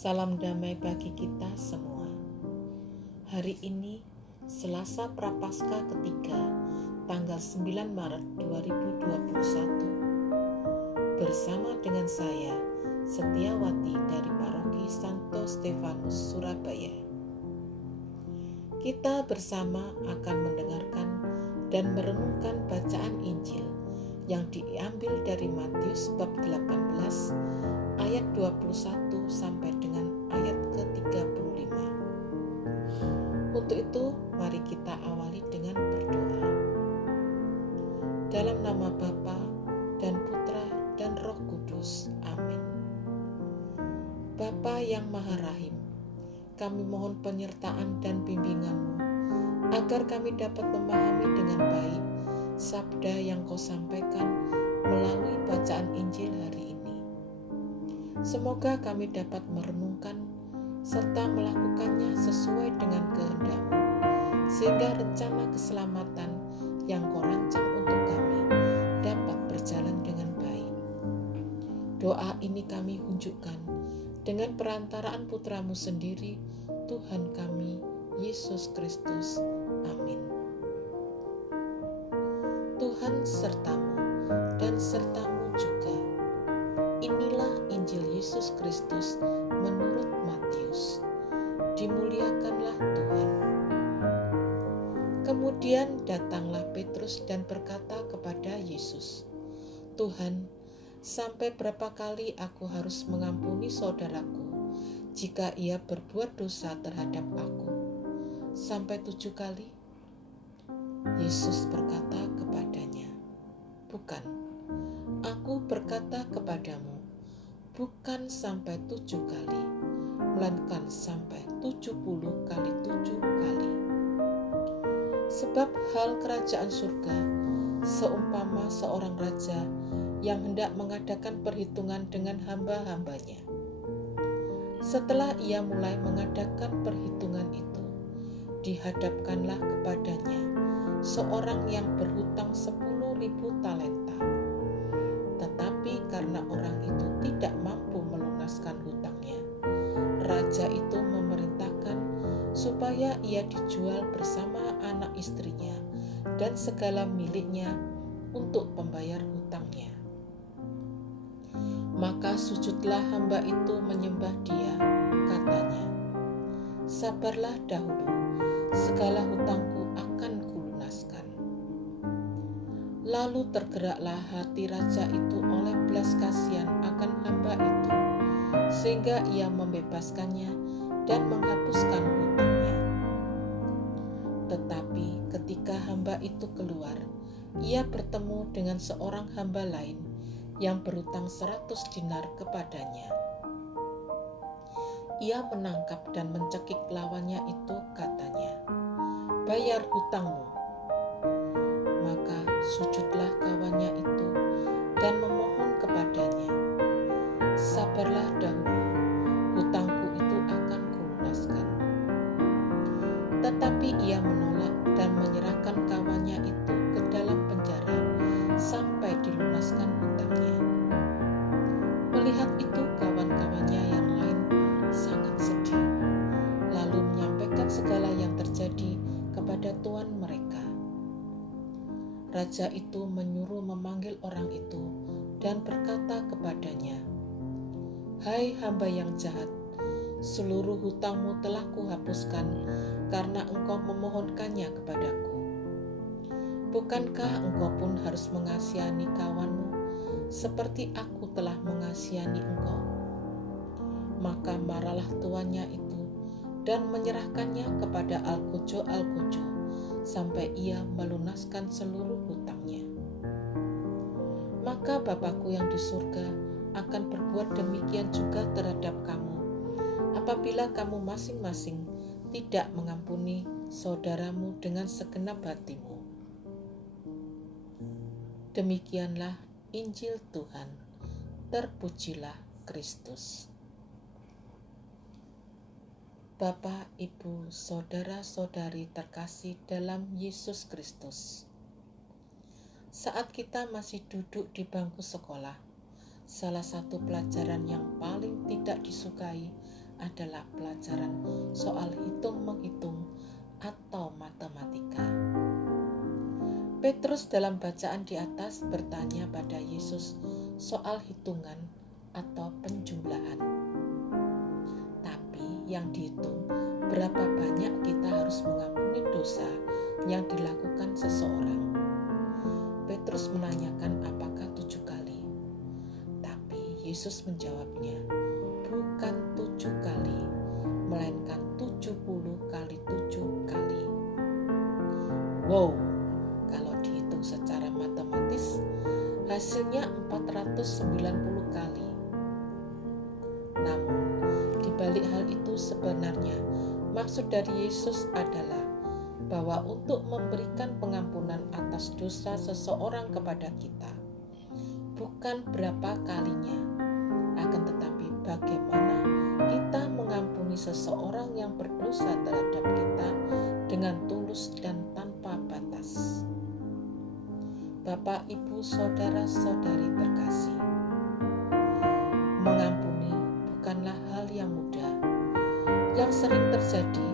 Salam damai bagi kita semua. Hari ini Selasa Prapaskah ketiga, tanggal 9 Maret 2021. Bersama dengan saya, Setiawati dari Paroki Santo Stefanus, Surabaya. Kita bersama akan mendengarkan dan merenungkan bacaan Injil yang diambil dari Matius bab 18 ayat 21 sampai dengan ayat ke-35. Untuk itu, mari kita awali dengan berdoa. Dalam nama Bapa dan Putra dan Roh Kudus. Amin. Bapa yang Maha Rahim, kami mohon penyertaan dan bimbingan-Mu agar kami dapat memahami dengan baik sabda yang Kau sampaikan melalui bacaan Injil hari ini. Semoga kami dapat merenungkan serta melakukannya sesuai dengan kehendak-Mu, sehingga rencana keselamatan yang Kau rancang untuk kami dapat berjalan dengan baik. Doa ini kami unjukkan dengan perantaraan Putra-Mu sendiri, Tuhan kami, Yesus Kristus. Amin. Tuhan serta-Mu dan serta-Mu juga. Inilah Injil Yesus Kristus menurut Matius. Dimuliakanlah Tuhan. Kemudian datanglah Petrus dan berkata kepada Yesus, "Tuhan, sampai berapa kali aku harus mengampuni saudaraku jika ia berbuat dosa terhadap aku? Sampai 7 kali?" Yesus berkata kepadanya, "Bukan, aku berkata kepadamu, bukan sampai 7 kali, melainkan sampai 70 kali 7 kali. Sebab hal kerajaan surga seumpama seorang raja yang hendak mengadakan perhitungan dengan hamba-hambanya. Setelah ia mulai mengadakan perhitungan itu, dihadapkanlah kepadanya seorang yang berhutang 10.000 talenta. Tetapi karena orang itu tidak mampu melunaskan hutangnya, raja itu memerintahkan supaya ia dijual bersama anak istrinya dan segala miliknya untuk pembayar hutangnya. Maka sujudlah hamba itu menyembah dia, katanya, 'Sabarlah dahulu, segala hutangku akan kulunaskan.' Lalu tergeraklah hati raja itu oleh belas kasihan akan hamba itu, sehingga ia membebaskannya dan menghapuskan hutangnya. Tetapi ketika hamba itu keluar, ia bertemu dengan seorang hamba lain yang berhutang 100 dinar kepadanya. Ia menangkap dan mencekik lawannya itu, katanya, 'Bayar hutangmu.' Maka sujudlah kawannya itu dan memohon kepadanya, 'Sabarlah dahulu, hutangku itu akan kulunaskan.' Tetapi ia menolak dan menyerahkan kawannya itu ke dalam penjara sampai dilunaskan hutangnya. Melihat itu, kawan-kawannya yang lain sangat sedih, lalu menyampaikan segala yang terjadi kepada tuan mereka. Raja itu menyuruh memanggil orang itu dan berkata kepadanya, 'Hai hamba yang jahat, seluruh hutangmu telah kuhapuskan karena engkau memohonkannya kepadaku. Bukankah engkau pun harus mengasihani kawanmu seperti aku telah mengasihani engkau?' Maka marahlah tuannya itu dan menyerahkannya kepada algojo-algojo sampai ia melunaskan seluruh hutangnya. Maka Bapakku yang di surga akan berbuat demikian juga terhadap kamu, apabila kamu masing-masing tidak mengampuni saudaramu dengan segenap hatimu." Demikianlah Injil Tuhan. Terpujilah Kristus. Bapak, Ibu, saudara-saudari terkasih dalam Yesus Kristus. Saat kita masih duduk di bangku sekolah, salah satu pelajaran yang paling tidak disukai adalah pelajaran soal hitung-menghitung atau matematika. Petrus dalam bacaan di atas bertanya pada Yesus soal hitungan atau penjumlahan. Tapi yang dihitung berapa banyak kita harus mengampuni dosa yang dilakukan seseorang. Petrus menanyakan apakah 7 kali. Tapi Yesus menjawabnya, bukan 7 kali, melainkan 70 kali 7 kali. Wow, kalau dihitung secara matematis, hasilnya 490 kali. Namun, di balik hal itu sebenarnya maksud dari Yesus adalah bahwa untuk memberikan pengampunan atas dosa seseorang kepada kita, bukan berapa kalinya, akan tetapi bagaimana kita mengampuni seseorang yang berdosa terhadap kita dengan tulus dan tanpa batas. Bapak, Ibu, saudara-saudari terkasih, mengampuni bukanlah hal yang mudah, yang sering terjadi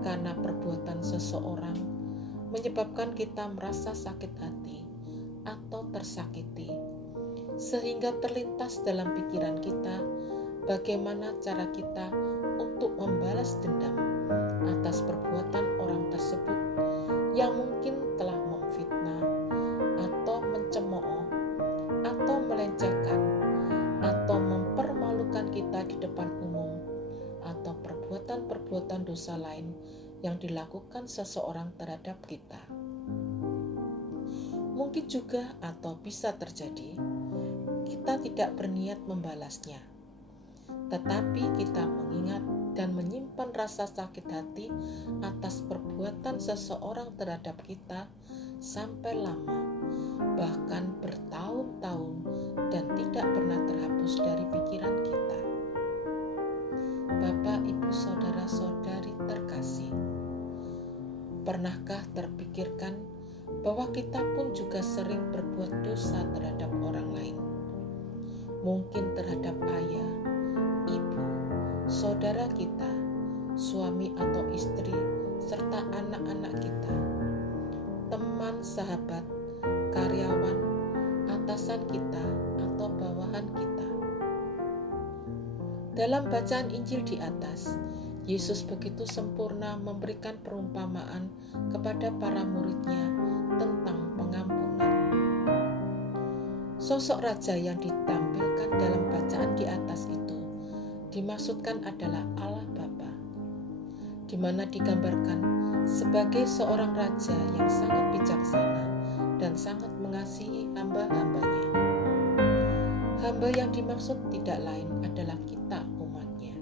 karena perbuatan seseorang menyebabkan kita merasa sakit hati atau tersakiti, sehingga terlintas dalam pikiran kita bagaimana cara kita untuk membalas dendam atas perbuatan orang tersebut yang mungkin telah memfitnah atau mencemooh atau melecehkan atau mempermalukan kita di depan umum, atau perbuatan-perbuatan dosa lain yang dilakukan seseorang terhadap kita. Mungkin juga atau bisa terjadi kita tidak berniat membalasnya, tetapi kita mengingat dan menyimpan rasa sakit hati atas perbuatan seseorang terhadap kita sampai lama, bahkan bertahun-tahun, dan tidak pernah terhapus dari pikiran kita. Bapak, Ibu, saudara-saudari terkasih, pernahkah terpikirkan bahwa kita pun juga sering berbuat dosa terhadap orang lain? Mungkin terhadap ayah, ibu, saudara kita, suami atau istri, serta anak-anak kita, teman, sahabat, karyawan, atasan kita, atau bawahan kita. Dalam bacaan Injil di atas, Yesus begitu sempurna memberikan perumpamaan kepada para muridnya tentang pengampunan. Sosok raja yang ditampilkan dalam bacaan di atas itu dimaksudkan adalah Allah Bapa, di mana digambarkan sebagai seorang raja yang sangat bijaksana dan sangat mengasihi hamba-hambanya. Hamba yang dimaksud tidak lain adalah kita, umatnya.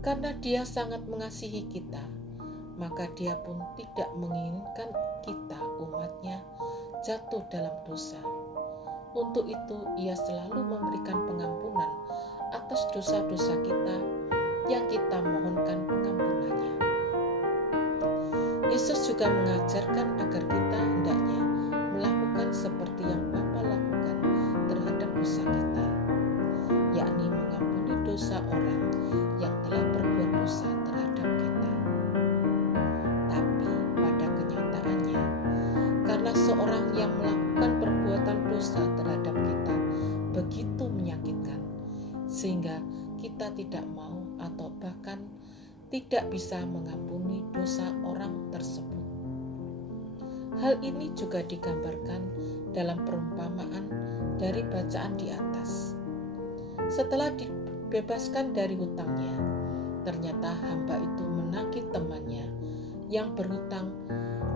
Karena dia sangat mengasihi kita, maka dia pun tidak menginginkan kita, umatnya, jatuh dalam dosa. Untuk itu ia selalu memberikan pengampunan atas dosa-dosa kita yang kita mohonkan pengampunannya. Yesus juga mengajarkan agar kita hendaknya melakukan seperti yang Bapa lakukan terhadap dosa kita, yakni mengampuni dosa orang yang telah berbuat dosa terhadap kita. Tapi pada kenyataannya, karena seorang yang melakukan perbuatan dosa terhadap kita begitu menyakitkan, sehingga kita tidak mau atau bahkan tidak bisa mengampuni dosa orang tersebut. Hal ini juga digambarkan dalam perumpamaan dari bacaan di atas. Setelah dibebaskan dari hutangnya, ternyata hamba itu menagih temannya yang berhutang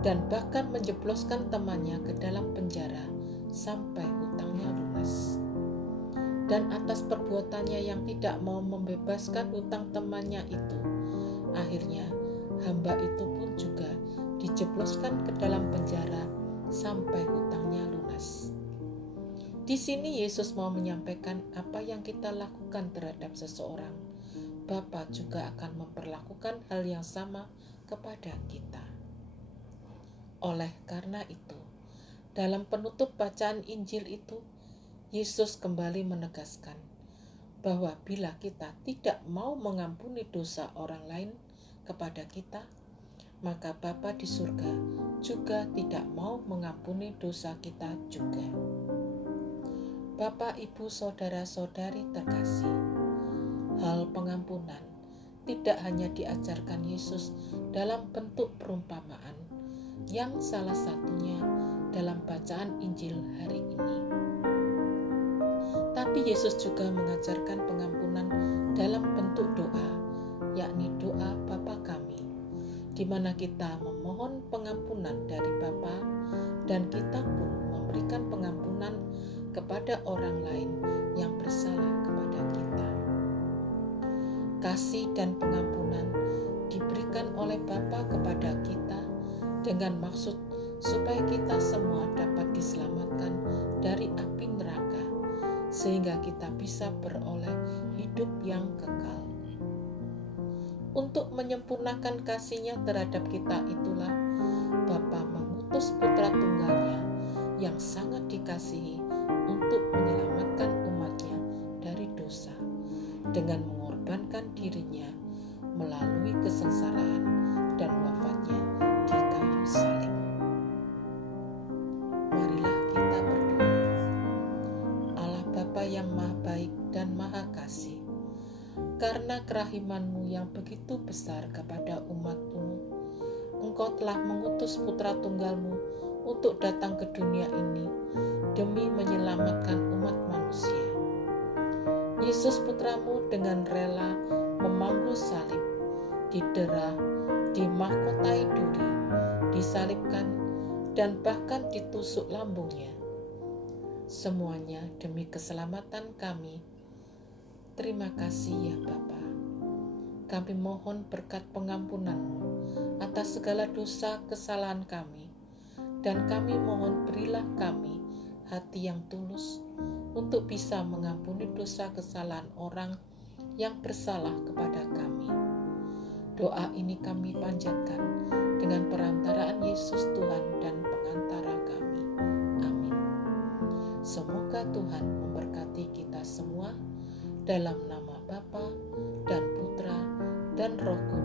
dan bahkan menjebloskan temannya ke dalam penjara sampai hutangnya lunas. Dan atas perbuatannya yang tidak mau membebaskan hutang temannya itu, akhirnya hamba itu pun juga dijebloskan ke dalam penjara sampai hutangnya lunas. Di sini Yesus mau menyampaikan apa yang kita lakukan terhadap seseorang, Bapa juga akan memperlakukan hal yang sama kepada kita. Oleh karena itu, dalam penutup bacaan Injil itu, Yesus kembali menegaskan bahwa bila kita tidak mau mengampuni dosa orang lain kepada kita, maka Bapa di surga juga tidak mau mengampuni dosa kita juga. Bapak, Ibu, Saudara-saudari terkasih, hal pengampunan tidak hanya diajarkan Yesus dalam bentuk perumpamaan, yang salah satunya dalam bacaan Injil hari ini. Tapi Yesus juga mengajarkan pengampunan dalam bentuk doa, yakni doa Bapa Kami, di mana kita memohon pengampunan dari Bapa dan kita pun memberikan pengampunan kepada orang lain yang bersalah kepada kita. Kasih dan pengampunan diberikan oleh Bapa kepada kita dengan maksud supaya kita semua dapat diselamatkan dari api neraka, sehingga kita bisa beroleh hidup yang kekal. Untuk menyempurnakan kasih-Nya terhadap kita itulah Bapa mengutus Putra Tunggalnya yang sangat dikasihi untuk menyelamatkan umat-Nya dari dosa dengan mengorbankan dirinya melalui kesengsaraan dan wafat-Nya di kayu salib. Marilah kita berdoa. Allah Bapa yang Maha Baik dan Maha Kasih, karena kerahiman-Mu yang begitu besar kepada umat-Mu, Engkau telah mengutus Putra Tunggal-Mu untuk datang ke dunia ini demi menyelamatkan umat manusia. Yesus Putra-Mu dengan rela memanggul salib, didera, dimahkotai duri, disalibkan, dan bahkan ditusuk lambungnya. Semuanya demi keselamatan kami. Terima kasih ya Bapa. Kami mohon berkat pengampunan-Mu atas segala dosa kesalahan kami, dan kami mohon berilah kami hati yang tulus untuk bisa mengampuni dosa kesalahan orang yang bersalah kepada kami. Doa ini kami panjatkan dengan perantaraan Yesus Tuhan dan pengantara kami. Amin. Semoga Tuhan memberkati kita semua dalam nama Bapa dan Putra dan Roh Kudus.